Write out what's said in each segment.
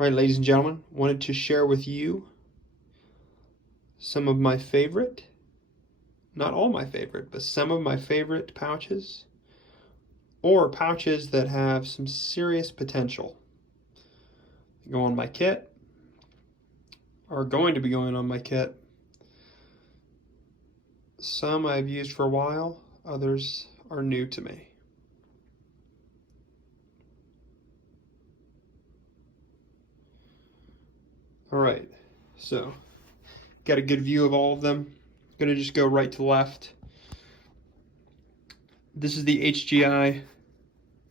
All right, ladies and gentlemen, wanted to share with you some of my favorite, not all my favorite, but some of my favorite pouches, or pouches that have some serious potential. They go on my kit, are going to be going on my kit. Some I've used for a while, others are new to me. All right, so got a good view of all of them. I'm gonna just go right to left. This is the HSGI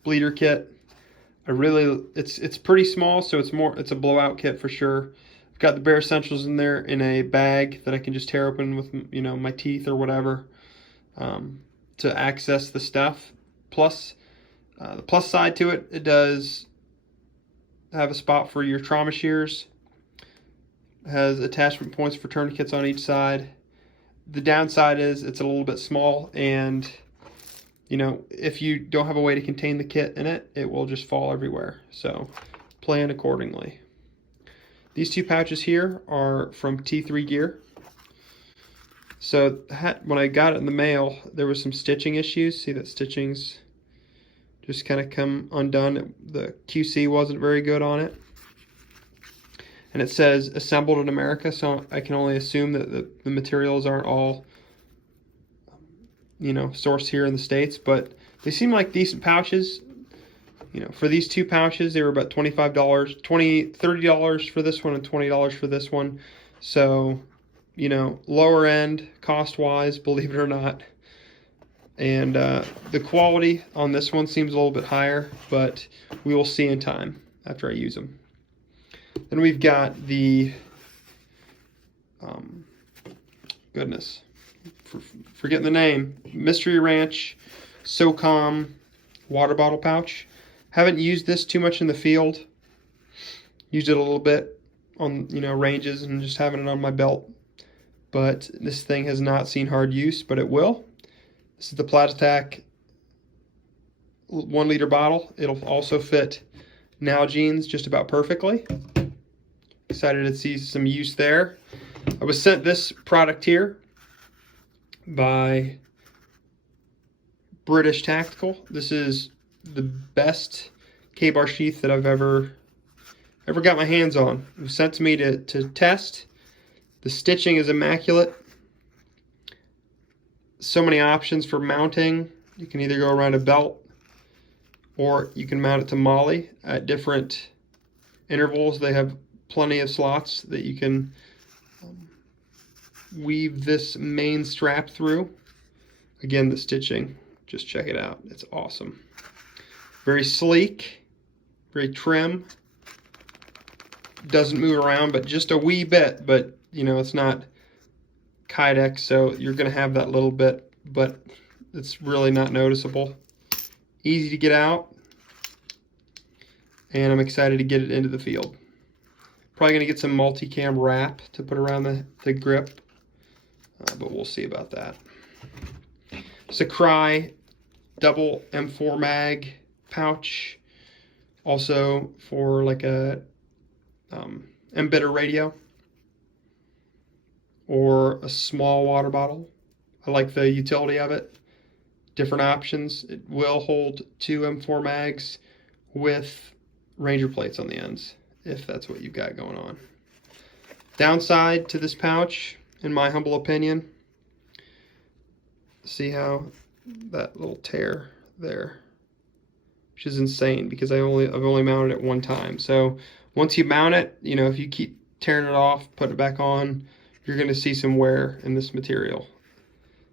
Bleeder Kit. It's pretty small, so it's a blowout kit for sure. I've got the bare essentials in there in a bag that I can just tear open with, you know, my teeth or whatever, to access the stuff. Plus, the plus side to it, it does have a spot for your trauma shears. Has attachment points for tourniquets on each side. The downside is it's a little bit small, and you know, if you don't have a way to contain the kit in it, it will just fall everywhere. So plan accordingly. These two pouches here are from T3 Gear. So when I got it in the mail, there was some stitching issues. See that stitching's just kind of come undone. The QC wasn't very good on it. And it says assembled in America, so I can only assume that the materials aren't all, you know, sourced here in the States, but they seem like decent pouches. You know, for these two pouches, they were about $25, $30 for this one and $20 for this one. So, you know, lower end cost-wise, believe it or not. And the quality on this one seems a little bit higher, but we will see in time after I use them. Then we've got the, forgetting the name, Mystery Ranch SOCOM water bottle pouch. Haven't used this too much in the field. Used it a little bit on, you know, ranges and just having it on my belt. But this thing has not seen hard use, but it will. This is the Plastic 1 liter bottle. It'll also fit Nalgene's just about perfectly. Excited to see some use there. I was sent this product here by British Tactical. This is the best K-bar sheath that I've ever got my hands on. It was sent to me to test. The stitching is immaculate. So many options for mounting. You can either go around a belt, or you can mount it to MOLLE at different intervals. They have plenty of slots that you can weave this main strap through. Again, the stitching, just check it out. It's awesome. Very sleek, very trim. Doesn't move around, but just a wee bit. But, you know, it's not Kydex, so you're going to have that little bit, but it's really not noticeable. Easy to get out, and I'm excited to get it into the field. Probably going to get some multicam wrap to put around the grip, but we'll see about that. It's a Crye double M4 mag pouch, also for like a embedder radio or a small water bottle. I like the utility of it. Different options. It will hold 2 M4 mags with Ranger plates on the ends, if that's what you've got going on. Downside to this pouch, in my humble opinion, see how that little tear there, which is insane because I've only mounted it one time. So once you mount it, you know, if you keep tearing it off, put it back on, you're going to see some wear in this material.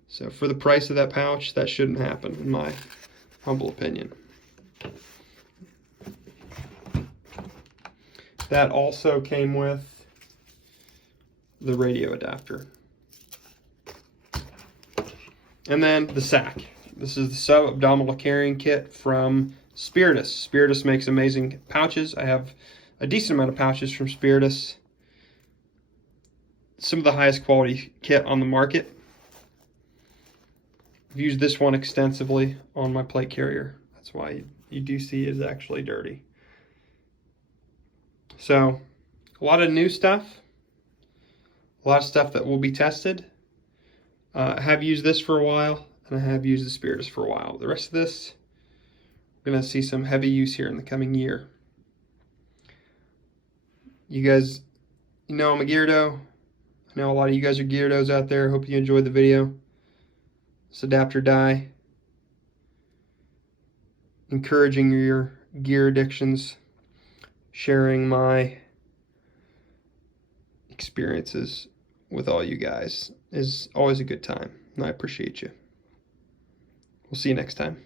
So for the price of that pouch, that shouldn't happen, in my humble opinion. That also came with the radio adapter. And then the S.A.C.K. This is the sub-abdominal carrying kit from Spiritus. Spiritus makes amazing pouches. I have a decent amount of pouches from Spiritus. Some of the highest quality kit on the market. I've used this one extensively on my plate carrier. That's why you do see it is actually dirty. So, a lot of new stuff. A lot of stuff that will be tested. I have used this for a while, and I have used the Spiritus for a while. The rest of this, we're going to see some heavy use here in the coming year. You guys, you know I'm a Geardo. I know a lot of you guys are Geardos out there. Hope you enjoyed the video. This adapter die. Encouraging your gear addictions. Sharing my experiences with all you guys is always a good time, and I appreciate you. We'll see you next time.